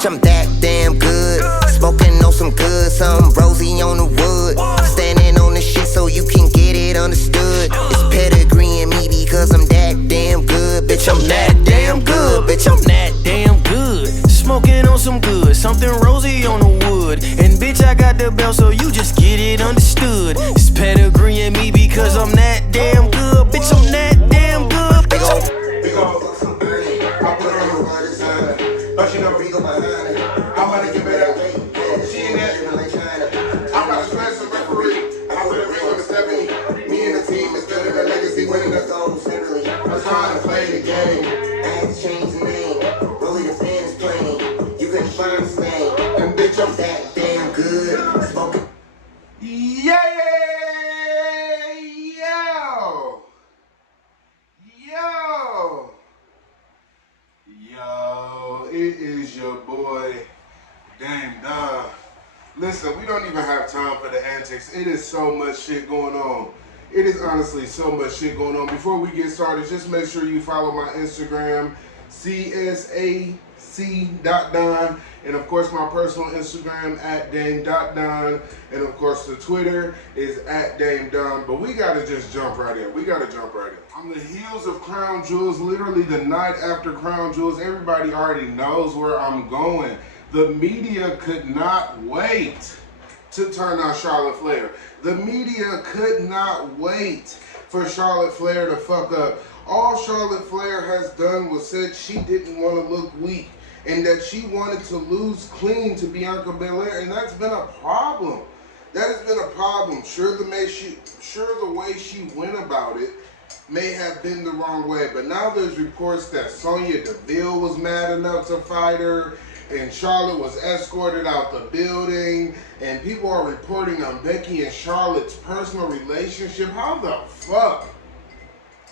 bitch, I'm that damn good. Smoking on some good, some rosy on the wood. Standing on the shit so you can get it understood. It's pedigree in me because I'm that damn good. Bitch, I'm that damn good. Bitch, I'm that damn good. Smoking on some good, something rosy on the wood. And bitch, I got the belt, so you just get it understood. It's pedigree in me because I'm that damn good. Bitch, I'm that damn good. Bitch, We gon' fuck some dirty. I put her on the designer. But you know we go behind it. I'm about to give it up. She ain't that. I'm about to smash some referee. I put a ring on the 70. Me and the team is building a legacy, winning the zone separately. I'm trying to play the game. I had to change the name. Rolling the fan is playing. You couldn't find the name. And bitch, I'm That damn good. Smoking. yeah, yo, it is your boy, DAME.DONN. Listen, we don't even have time for the antics. It is so much shit going on. It is honestly so much shit going on. Before we get started, just make sure you follow my Instagram, C.S.A.C.DONN, and of course my personal Instagram at DAME.DONN, and of course the Twitter is at DAME.DONN. But we gotta just jump right in. On the heels of Crown Jewels, literally the night after Crown Jewels, everybody already knows where I'm going. The media could not wait to turn on Charlotte Flair. The media could not wait for Charlotte Flair to fuck up. All Charlotte Flair has done was said she didn't want to look weak and that she wanted to lose clean to Bianca Belair, and that's been a problem. That has been a problem. Sure, the way she went about it may have been the wrong way, but now there's reports that Sonya Deville was mad enough to fight her, and Charlotte was escorted out the building, and people are reporting on Becky and Charlotte's personal relationship. How the fuck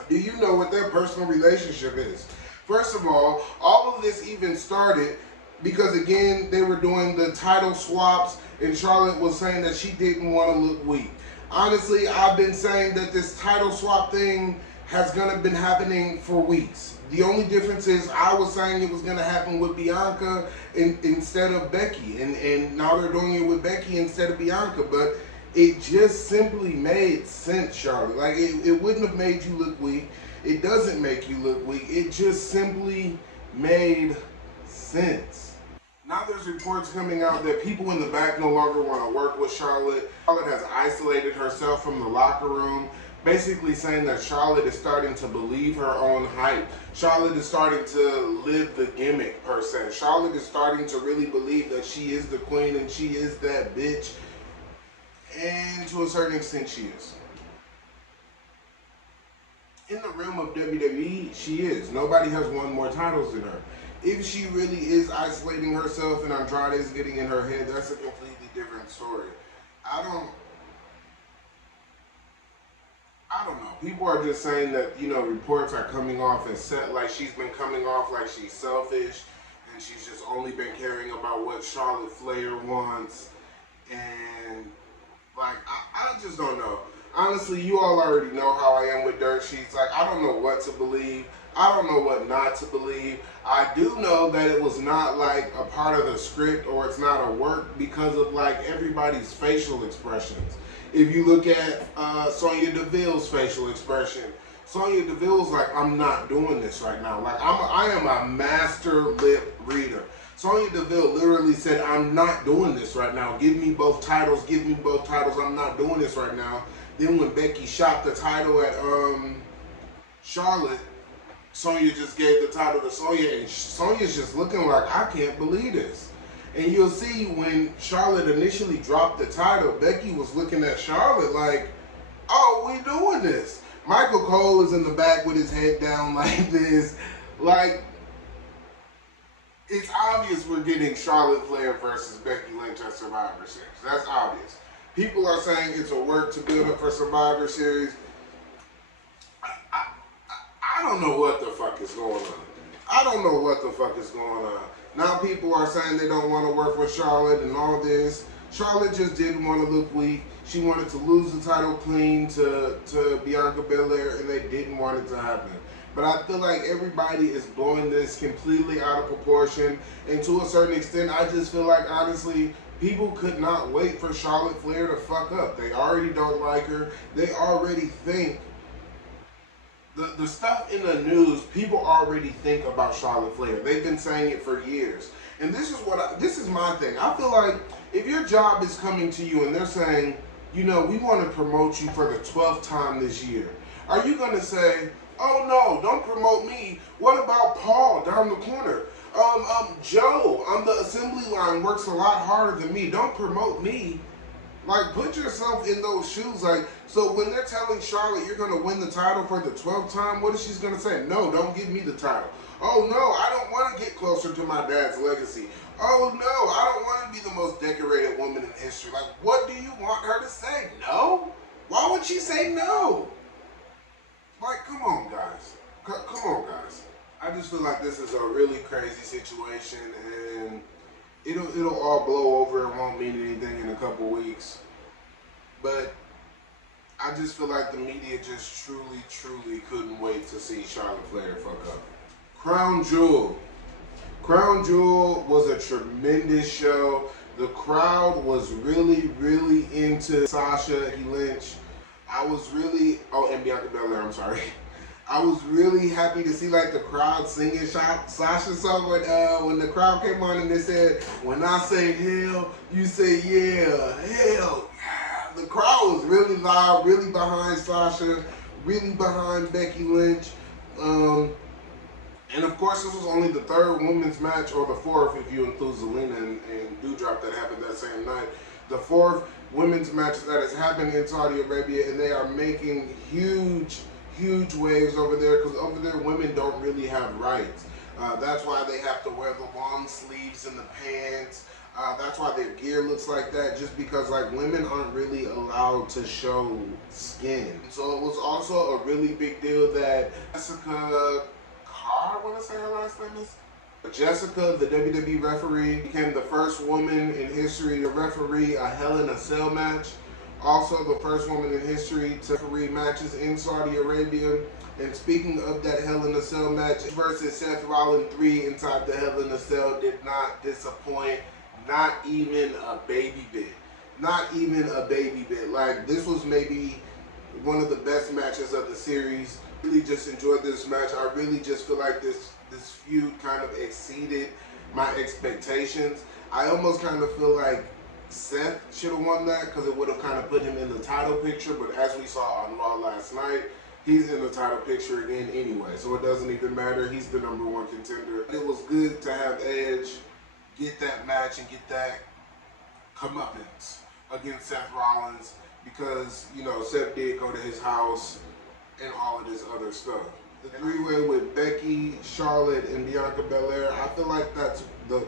do you know what their personal relationship is? First of all of this even started because, again, they were doing the title swaps, and Charlotte was saying that she didn't want to look weak. Honestly, I've been saying that this title swap thing has been happening for weeks. The only difference is I was saying it was gonna happen with Bianca instead of Becky, and now they're doing it with Becky instead of Bianca. But it just simply made sense, Charlotte. Like it wouldn't have made you look weak. It doesn't make you look weak. It just simply made sense. Now there's reports coming out that people in the back no longer want to work with Charlotte. Charlotte has isolated herself from the locker room, basically saying that Charlotte is starting to believe her own hype. Charlotte is starting to live the gimmick, per se. Charlotte is starting to really believe that she is the queen and she is that bitch. And to a certain extent, she is. In the realm of WWE, she is. Nobody has won more titles than her. If she really is isolating herself and Andrade is getting in her head, that's a completely different story. I don't know. People are just saying that, reports are coming off and set like she's been coming off like she's selfish and she's just only been caring about what Charlotte Flair wants. And I just don't know. Honestly, you all already know how I am with dirt sheets. I don't know what to believe. I don't know what not to believe. I do know that it was not a part of the script, or it's not a work because of everybody's facial expressions. If you look at Sonya Deville's facial expression, Sonya Deville's like, I'm not doing this right now. I am a master lip reader. Sonya Deville literally said, I'm not doing this right now. Give me both titles. I'm not doing this right now. Then when Becky shot the title at Charlotte, Sonya just gave the title to Sonya, and Sonya's just looking like, I can't believe this. And you'll see when Charlotte initially dropped the title, Becky was looking at Charlotte like, oh, we doing this. Michael Cole is in the back with his head down like this. It's obvious we're getting Charlotte Flair versus Becky Lynch at Survivor Series. That's obvious. People are saying it's a work to build up for Survivor Series. I don't know what the fuck is going on. Now people are saying they don't want to work with Charlotte and all this. Charlotte just didn't want to look weak. She wanted to lose the title clean to Bianca Belair, and they didn't want it to happen. But I feel like everybody is blowing this completely out of proportion. And to a certain extent, I just feel like, honestly, people could not wait for Charlotte Flair to fuck up. They already don't like her. They already think the stuff in the news, people already think about Charlotte Flair. They've been saying it for years. And this is my thing. I feel like if your job is coming to you and they're saying, you know, we want to promote you for the 12th time this year, are you going to say, oh no, don't promote me? What about Paul down the corner? Joe on the assembly line works a lot harder than me. Don't promote me. Like, put yourself in those shoes. Like, so when they're telling Charlotte you're going to win the title for the 12th time, what is she going to say? No, don't give me the title. Oh, no, I don't want to get closer to my dad's legacy. Oh, no, I don't want to be the most decorated woman in history. Like, what do you want her to say? No? Why would she say no? Like, come on, guys. Come on, guys. I just feel like this is a really crazy situation, and it'll all blow over. It won't mean anything in a couple weeks. But I just feel like the media just truly couldn't wait to see Charlotte Flair fuck up. Crown Jewel. Crown Jewel was a tremendous show. The crowd was really into Sasha Lynch. And Bianca Belair, I'm sorry. I was really happy to see like the crowd singing Sasha's song when the crowd came on and they said, when I say hell, you say yeah, hell yeah. The crowd was really loud, really behind Sasha, really behind Becky Lynch. And of course this was only the third women's match, or the fourth if you include Zelina and Doudrop that happened that same night. The fourth women's match that has happened in Saudi Arabia, and they are making huge waves over there, because over there women don't really have rights. That's why they have to wear the long sleeves and the pants. That's why their gear looks like that, just because like women aren't really allowed to show skin. So it was also a really big deal that Jessica Carr, I want to say her last name is? Jessica, the WWE referee, became the first woman in history to referee a Hell in a Cell match. Also the first woman in history to referee matches in Saudi Arabia. And speaking of that Hell in a Cell match versus Seth Rollins 3 inside the Hell in a Cell did not disappoint, not even a baby bit. Not even a baby bit. Like, this was maybe one of the best matches of the series. Really just enjoyed this match. I really just feel like this feud kind of exceeded my expectations. I almost kind of feel like Seth should have won that, because it would have kind of put him in the title picture, but as we saw on Raw last night, he's in the title picture again anyway, so it doesn't even matter. He's the #1 contender. It was good to have Edge get that match and get that comeuppance against Seth Rollins, because, you know, Seth did go to his house and all of this other stuff. The three-way with Becky, Charlotte, and Bianca Belair, I feel like that's the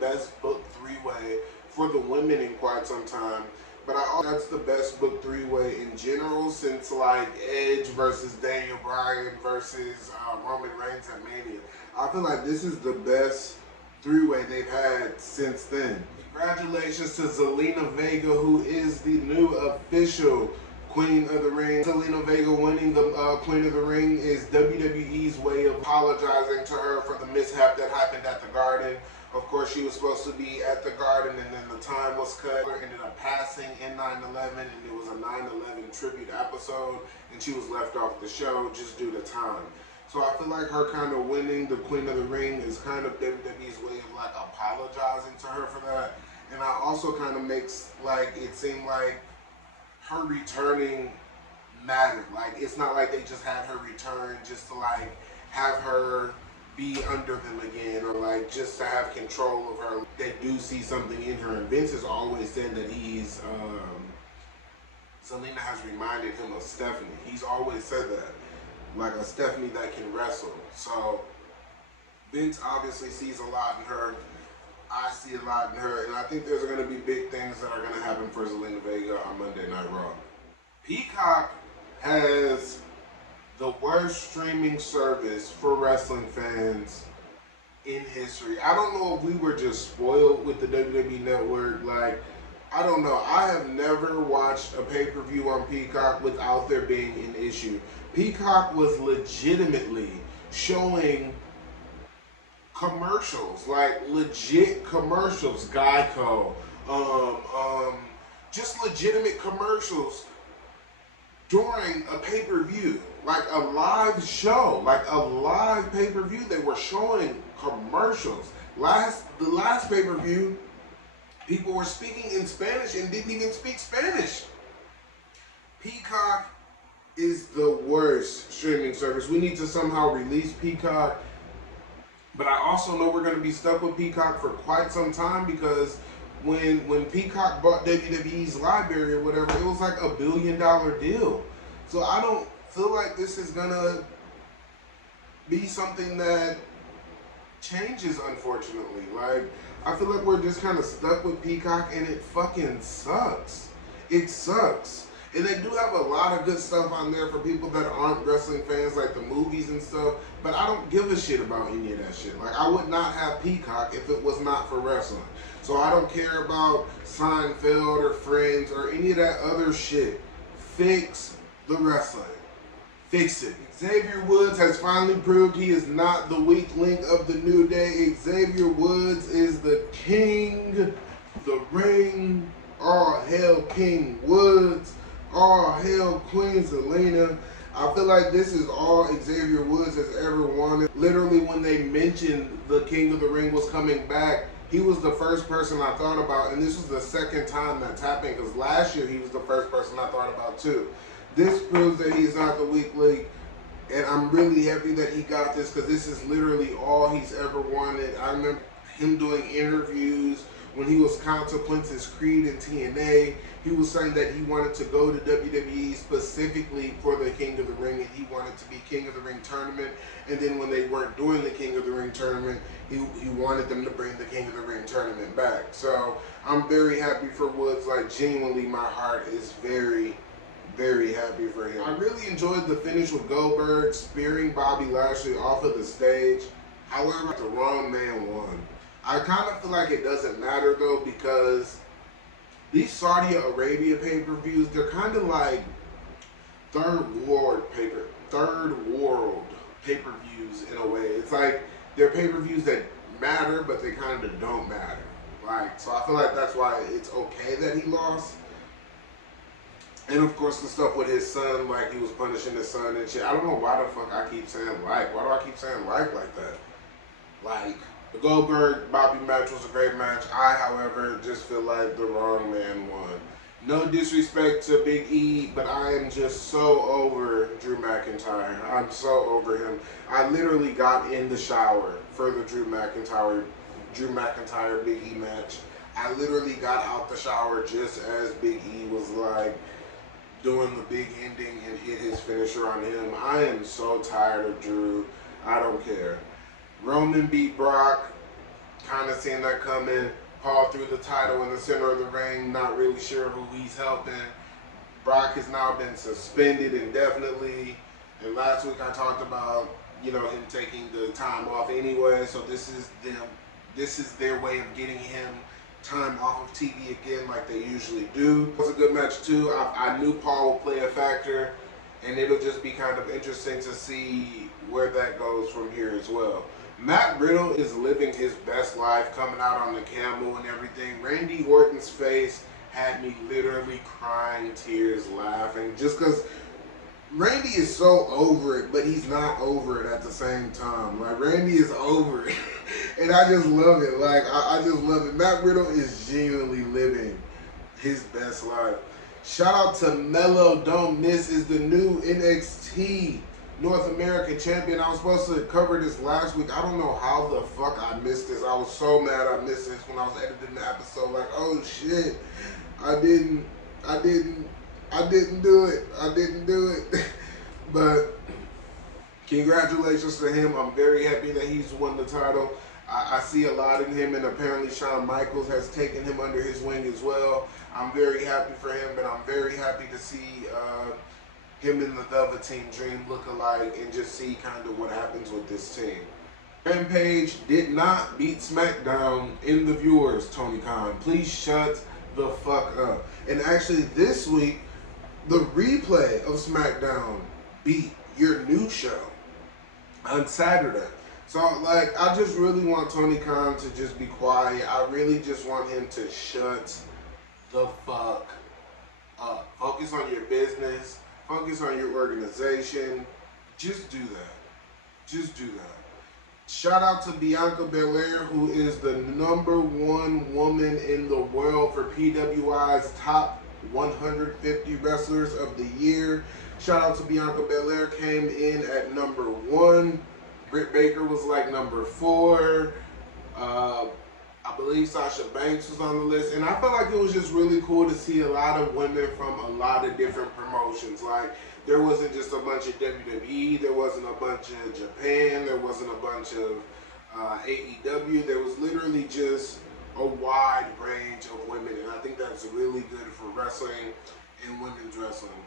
best booked three-way for the women in quite some time. But that's the best booked three-way in general since like Edge versus Daniel Bryan versus Roman Reigns at Mania. I feel like this is the best three-way they've had since then. Congratulations to Zelina Vega, who is the new official Queen of the Ring. Zelina Vega winning the Queen of the Ring is WWE's way of apologizing to her for the mishap that happened at the Garden. Of course, she was supposed to be at the Garden, and then the time was cut. Her ended up passing in 9/11, and it was a 9/11 tribute episode, and she was left off the show just due to time. So I feel like her kind of winning the Queen of the Ring is kind of WWE's way of like apologizing to her for that. And I also kind of makes like it seem like her returning mattered. Like, it's not like they just had her return just to like have her be under them again, or like just to have control of her. They do see something in her, and Vince has always said that Zelina has reminded him of Stephanie. He's always said that, like a Stephanie that can wrestle. So Vince obviously sees a lot in her. I see a lot in her, and I think there's going to be big things that are going to happen for Zelina Vega on Monday Night Raw. Peacock has the worst streaming service for wrestling fans in history. I don't know if we were just spoiled with the WWE Network. Like, I don't know. I have never watched a pay-per-view on Peacock without there being an issue. Peacock was legitimately showing commercials, like legit commercials, Geico, just legitimate commercials during a pay-per-view, like a live show, like a live pay-per-view. They were showing commercials. The last pay-per-view, people were speaking in Spanish and didn't even speak Spanish. Peacock is the worst streaming service. We need to somehow release Peacock. But I also know we're going to be stuck with Peacock for quite some time, because when Peacock bought WWE's library or whatever, it was like $1 billion deal. So I don't feel like this is going to be something that changes, unfortunately. Like, I feel like we're just kind of stuck with Peacock, and it fucking sucks. It sucks. And they do have a lot of good stuff on there for people that aren't wrestling fans, like the movies and stuff. But I don't give a shit about any of that shit. Like, I would not have Peacock if it was not for wrestling. So I don't care about Seinfeld or Friends or any of that other shit. Fix the wrestling. Fix it. Xavier Woods has finally proved he is not the weak link of the New Day. Xavier Woods is the king, the ring. All hail King Woods. All hail Queen Zelina. I feel like this is all Xavier Woods has ever wanted. Literally, when they mentioned the King of the Ring was coming back, he was the first person I thought about, and this was the second time that's happened, because last year he was the first person I thought about too. This proves that he's not the weak link, and I'm really happy that he got this, because this is literally all he's ever wanted. I remember him doing interviews when he was Consequences Creed in TNA. He was saying that he wanted to go to WWE specifically for the King of the Ring, and he wanted to be King of the Ring tournament. And then when they weren't doing the King of the Ring tournament, he wanted them to bring the King of the Ring tournament back. So I'm very happy for Woods. Like, genuinely, my heart is very, very happy for him. I really enjoyed the finish with Goldberg spearing Bobby Lashley off of the stage. However, the wrong man won. I kind of feel like it doesn't matter though, because these Saudi Arabia pay-per-views, they're kind of like third world pay-per-views in a way. It's like they're pay-per-views that matter, but they kind of don't matter. Like, so I feel like that's why it's okay that he lost. And of course the stuff with his son, like he was punishing his son and shit. I don't know why the fuck I keep saying like. Why do I keep saying like that? Like, the Goldberg Bobby match was a great match. I, however, just feel like the wrong man won. No disrespect to Big E, but I am just so over Drew McIntyre. I'm so over him. I literally got in the shower for the Drew McIntyre Big E match. I literally got out the shower just as Big E was like doing the big ending and hit his finisher on him. I am so tired of Drew. I don't care. Roman beat Brock, kind of seeing that coming. Paul threw the title in the center of the ring, not really sure who he's helping. Brock has now been suspended indefinitely. And last week I talked about, you know, him taking the time off anyway. So this is their way of getting him time off of TV again, like they usually do. It was a good match too. I knew Paul would play a factor, and it'll just be kind of interesting to see where that goes from here as well. Matt Riddle is living his best life, coming out on the camel and everything. Randy Orton's face had me literally crying tears, laughing, just because Randy is so over it, but he's not over it at the same time. Like, Randy is over it, and I just love it. Like, I just love it. Matt Riddle is genuinely living his best life. Shout out to Melo. Don't Miss is the new NXT North American champion. I was supposed to cover this last week. I don't know how the fuck I missed this. I was so mad I missed this when I was editing the episode. Like, oh shit, I didn't do it. But congratulations to him. I'm very happy that he's won the title. I see a lot in him, and apparently Shawn Michaels has taken him under his wing as well. I'm very happy for him, and I'm very happy to see him and the Velveteen Dream look alike, and just see kind of what happens with this team. Rampage did not beat SmackDown in the viewers, Tony Khan. Please shut the fuck up. And actually this week, the replay of SmackDown beat your new show. on Saturday. So, like, I just really want Tony Khan to just be quiet. I really just want him to shut the fuck up. Focus on your business. Focus on your organization. Just do that. Just do that. Shout out to Bianca Belair, who is the #1 woman in the world for PWI's top 150 wrestlers of the year. Shout out to Bianca Belair, came in at #1. Britt Baker was like #4. I believe Sasha Banks was on the list. And I felt like it was just really cool to see a lot of women from a lot of different promotions. Like, there wasn't just a bunch of WWE, there wasn't a bunch of Japan, there wasn't a bunch of AEW. There was literally just a wide range of women. And I think that's really good for wrestling and women's wrestling.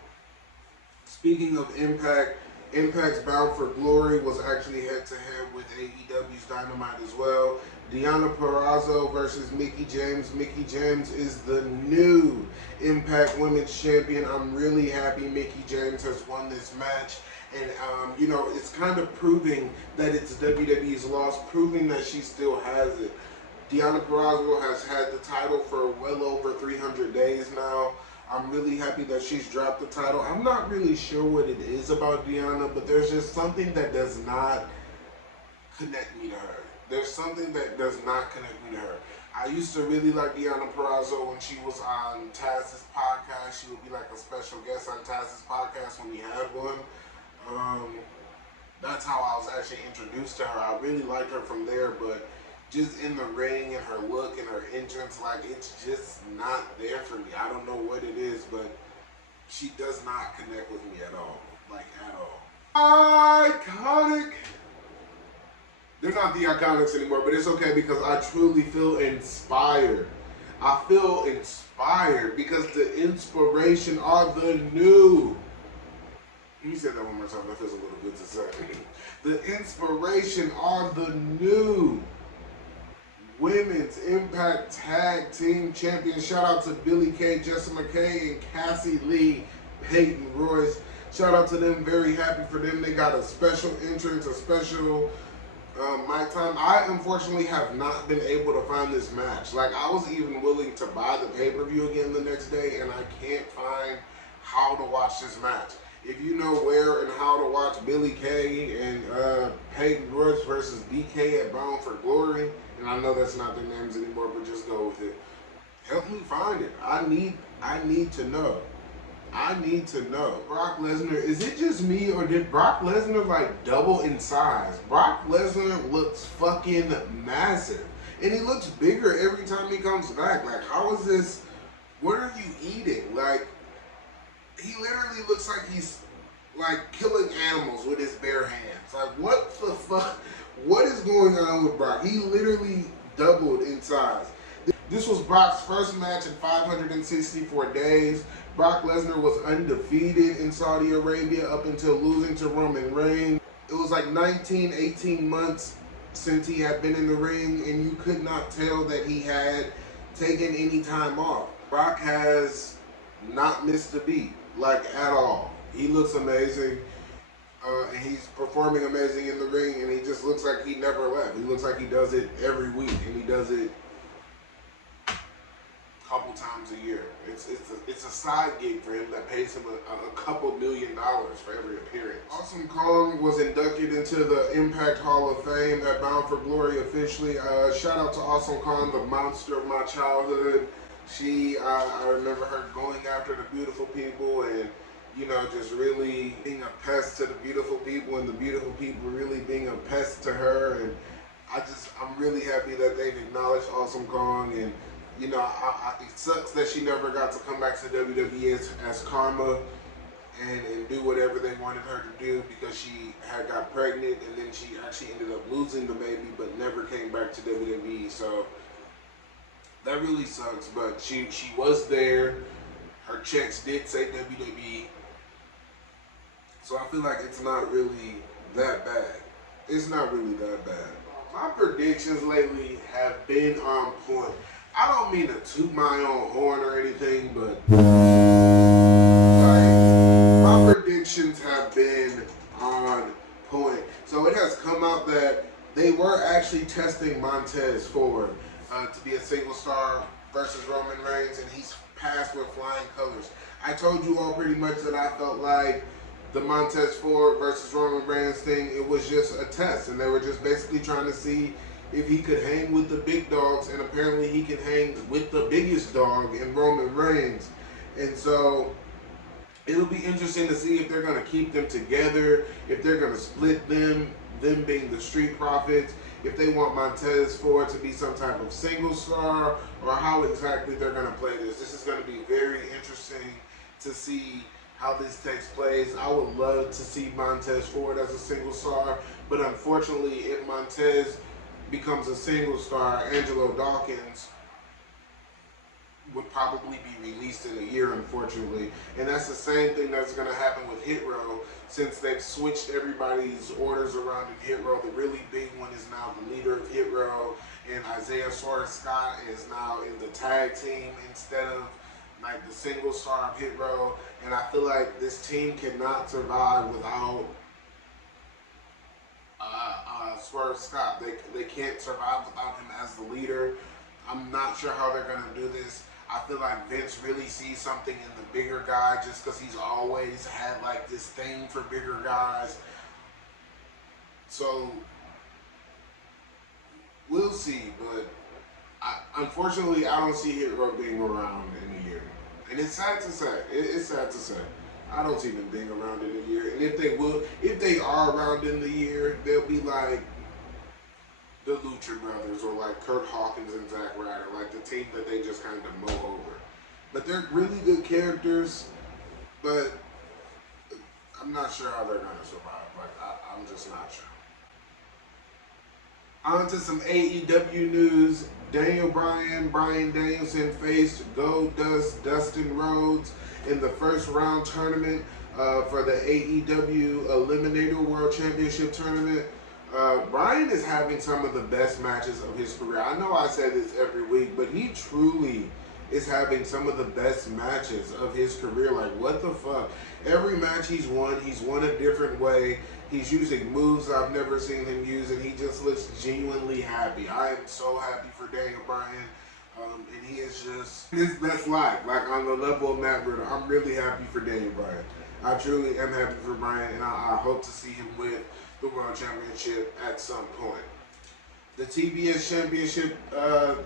Speaking of Impact, Impact's Bound for Glory was actually head-to-head with AEW's Dynamite as well. Deonna Purrazzo versus Mickie James. Mickie James is the new Impact Women's Champion. I'm really happy Mickie James has won this match. And, you know, it's kind of proving that it's WWE's loss, proving that she still has it. Deonna Purrazzo has had the title for well over 300 days now. I'm really happy that she's dropped the title. I'm not really sure what it is about Deonna, but there's just something that does not connect me to her. There's something that does not connect me to her. I used to really like Deonna Purrazzo when she was on Taz's podcast. She would be like a special guest on Taz's podcast when he had one. That's how I was actually introduced to her. I really liked her from there, but just in the ring and her look and her entrance, like, it's just not there for me. I don't know what it is, but she does not connect with me at all. Like, at all. Iconic. They're not the Iconics anymore, but it's okay because I truly feel inspired. I feel inspired because the inspiration are the new. Let me say that one more time. That feels a little good to say. The inspiration are the new Women's Impact Tag Team Champions. Shout out to Billie Kay, Jessie McKay, and Cassie Lee, Peyton Royce. Shout out to them. Very happy for them. They got a special entrance, a special mic time. I unfortunately have not been able to find this match. Like, I was even willing to buy the pay-per-view again the next day, and I can't find how to watch this match. If you know where and how to watch Billie Kay and Peyton Royce versus BK at Bound for Glory, and I know that's not their names anymore, but just go with it. Help me find it. I need to know. I need to know. Brock Lesnar, is it just me or did Brock Lesnar like double in size? Brock Lesnar looks fucking massive. And he looks bigger every time he comes back. Like, how is this? What are you eating? Like, he literally looks like he's like killing animals with his bare hands. Like, what the fuck? What is going on with Brock? He literally doubled in size. This was Brock's first match in 564 days. Brock Lesnar was undefeated in Saudi Arabia up until losing to Roman Reigns. It was like 19, 18 months since he had been in the ring, and you could not tell that he had taken any time off. Brock has not missed a beat, like, at all. He looks amazing. And he's performing amazing in the ring, and he just looks like he never left. He looks like he does it every week, and he does it a couple times a year. It's a side gig for him that pays him a couple $1 million for every appearance. Awesome Kong was inducted into the Impact Hall of Fame at Bound for Glory officially. Shout out to Awesome Kong, the monster of my childhood. I remember her going after the beautiful people and, you know, just really being a pest to the beautiful people, and the beautiful people really being a pest to her. And I'm really happy that they've acknowledged Awesome Kong. And, you know, it sucks that she never got to come back to WWE as Karma and do whatever they wanted her to do, because she had got pregnant and then she actually ended up losing the baby but never came back to WWE. So that really sucks, but she was there. Her checks did say WWE. So I feel like it's not really that bad. It's not really that bad. My predictions lately have been on point. I don't mean to toot my own horn or anything, but like, my predictions have been on point. So it has actually testing Montez Ford to be a single star versus Roman Reigns, and he's passed with flying colors. I told you all pretty much that I felt like the Montez Ford versus Roman Reigns thing, it was just a test, and they were just basically trying to see if he could hang with the big dogs, and apparently he can hang with the biggest dog in Roman Reigns. And so it'll be interesting to see if they're going to keep them together, if they're going to split them being the Street Profits, if they want Montez Ford to be some type of single star, or how exactly they're going to play this. This is going to be very interesting to see how this takes place. I would love to see Montez Ford as a single star, but unfortunately, if Montez becomes a single star, Angelo Dawkins would probably be released in a year, unfortunately. And that's the same thing that's going to happen with Hit Row, since they've switched everybody's orders around in Hit Row. The really big one is now the leader of Hit Row, and Isaiah Scott is now in the tag team instead of like the single star of Hit Row. And I feel like this team cannot survive without Swerve Scott. They can't survive without him as the leader. I'm not sure how they're going to do this. I feel like Vince really sees something in the bigger guy, just because he's always had like this thing for bigger guys. So we'll see, but unfortunately I don't see Hit Row being around in a year. And it's sad to say. It's sad to say. I don't see them being around in a year. And if they are around in the year, they'll be like the Lucha Brothers, or like Kurt Hawkins and Zack Ryder, like the team that they just kind of mow over. But they're really good characters, but I'm not sure how they're going to survive. Like, I'm just not sure. On to some AEW news. Daniel Bryan, Bryan Danielson faced Goldust, Dustin Rhodes in the first round tournament for the AEW Eliminator World Championship Tournament. Bryan is having some of the best matches of his career. I know I say this every week, but he truly is having some of the best matches of his career. Like, what the fuck? Every match he's won a different way. He's using moves I've never seen him use, and he just looks genuinely happy. I am so happy for Daniel Bryan, and he is just his best life. Like, on the level of Matt Riddle, I'm really happy for Daniel Bryan. I truly am happy for Bryan, and I hope to see him win the World Championship at some point. The TBS Championship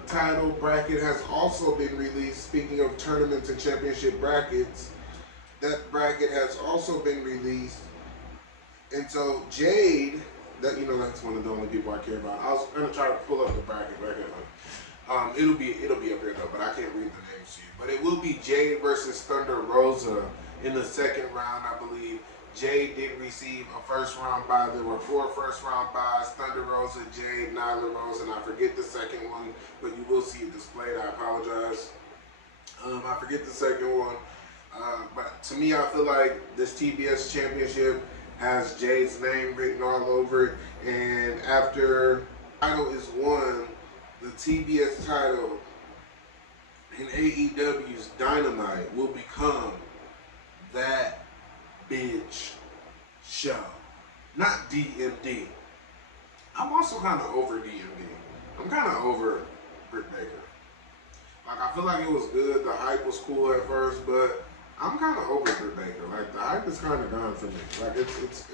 title bracket has also been released. Speaking of tournaments and championship brackets, that bracket has also been released. And so Jade, that's one of the only people I care about. I was gonna try to pull up the bracket right here. It'll be up here though, but I can't read the names to you. But it will be Jade versus Thunder Rosa in the second round, I believe. Jade did receive a first round bye. There were 4 first round byes: Thunder Rosa, Jade, Nyla Rose, and I forget the second one, but you will see it displayed. I apologize. I forget the second one. But to me, I feel like this TBS Championship has Jade's name written all over it, and after the title is won, the TBS title in AEW's Dynamite will become That Bitch Show, not DMD. I'm also kind of over DMD. I'm kind of over Britt Baker. Like, I feel like it was good. The hype was cool at first, but I'm kind of over Britt Baker. Like, the hype is kind of gone for me. Like, it's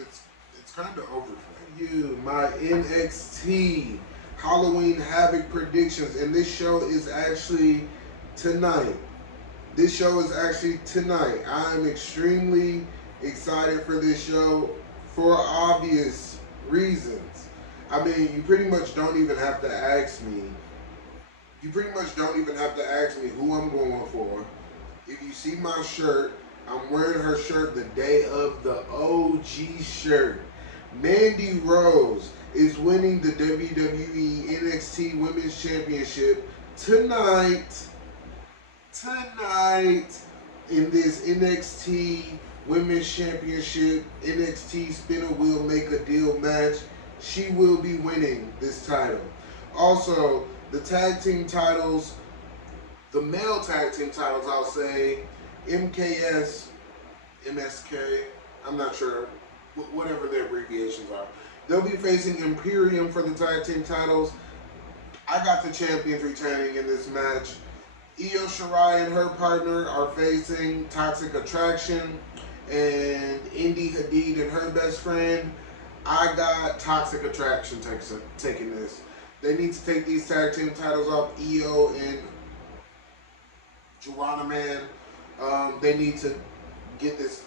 kind of over for me. My NXT Halloween Havoc predictions, and this show is actually tonight. I'm extremely excited for this show for obvious reasons. I mean, you pretty much don't even have to ask me. Who I'm going for. If you see my shirt, I'm wearing her shirt the day of the OG shirt. Mandy Rose is winning the WWE NXT Women's Championship tonight in this NXT Women's Championship, NXT Spin a Wheel Make a Deal match. She will be winning this title. Also, the tag team titles, the male tag team titles, I'll say, MKS, MSK, I'm not sure, whatever their abbreviations are. They'll be facing Imperium for the tag team titles. I got the champions retaining in this match. Io Shirai and her partner are facing Toxic Attraction, and Indy Hadid and her best friend. I got Toxic Attraction taking this. They need to take these tag team titles off Io and Joanna Man. They need to get this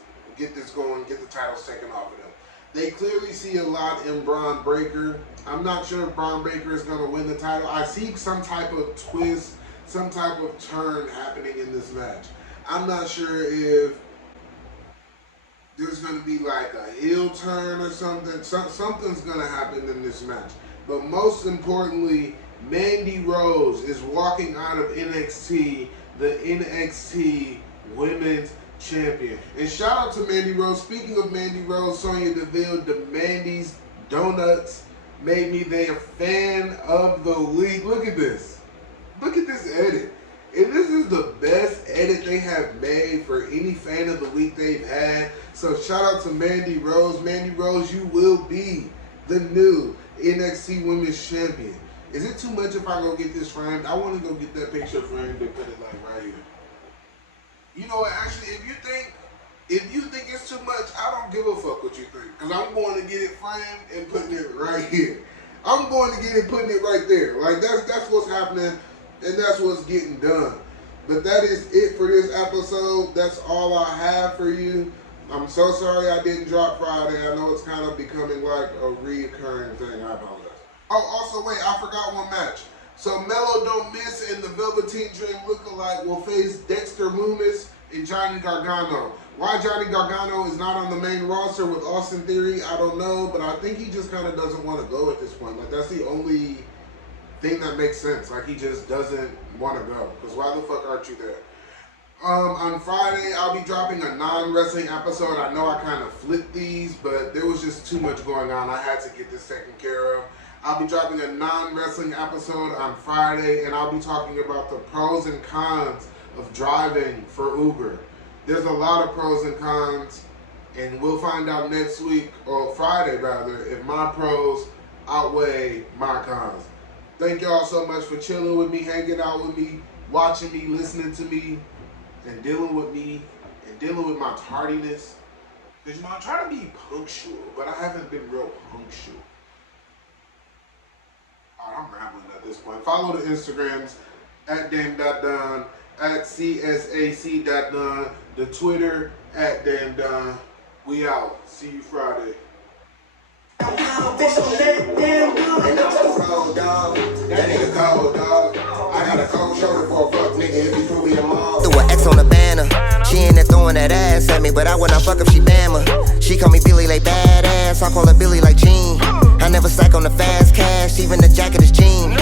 going, get the titles taken off of them. They clearly see a lot in Braun Breaker. I'm not sure if Braun Breaker is going to win the title. I see some type of twist, some type of turn happening in this match. I'm not sure if there's going to be like a heel turn or something. Something's going to happen in this match. But most importantly, Mandy Rose is walking out of NXT, the NXT Women's Champion. And shout out to Mandy Rose. Speaking of Mandy Rose, Sonya Deville, the Mandy's Donuts made me their fan of the week. Look at this. Look at this edit. And this is the best edit they have made for any fan of the week they've had. So shout out to Mandy Rose. Mandy Rose, you will be the new NXT Women's Champion. Is it too much if I go get this framed? I want to go get that picture framed and put it like right here. You know what, actually, if you think it's too much, I don't give a fuck what you think. Because I'm going to get it framed and putting it right here. I'm going to get it, putting it right there. Like, that's what's happening, and that's what's getting done. But that is it for this episode. That's all I have for you. I'm so sorry I didn't drop Friday. I know it's kind of becoming like a reoccurring thing. I apologize. Oh, also, wait, I forgot one match. So Mello Don't Miss and the Velveteen Dream lookalike will face Dexter Lumis and Johnny Gargano. Why Johnny Gargano is not on the main roster with Austin Theory, I don't know, but I think he just kind of doesn't want to go at this point. Like, that's the only thing that makes sense. Like, he just doesn't want to go. Because why the fuck aren't you there? On Friday, I'll be dropping a non-wrestling episode. I know I kind of flipped these, but there was just too much going on. I had to get this taken care of. I'll be dropping a non-wrestling episode on Friday, and I'll be talking about the pros and cons of driving for Uber. There's a lot of pros and cons, and we'll find out next week, or Friday rather, if my pros outweigh my cons. Thank y'all so much for chilling with me, hanging out with me, watching me, listening to me, and dealing with me, and dealing with my tardiness. Because, you know, I try to be punctual, but I haven't been real punctual. I'm rambling at this point. Follow the Instagrams at Dame.DONN, at C.S.A.C.DONN, the Twitter at Dame.DONN. We out. See you Friday. And I'm so cold, dog. That nigga cold, dog. I got a cold shoulder for a fuck nigga if you prove me them all. Threw an X on the banner. She ain't there throwing that ass at me, but I would not fuck if she Bama. She call me Billy like badass, I call her Billy like Jean. I never slack on the fast cash, even the jacket is jean.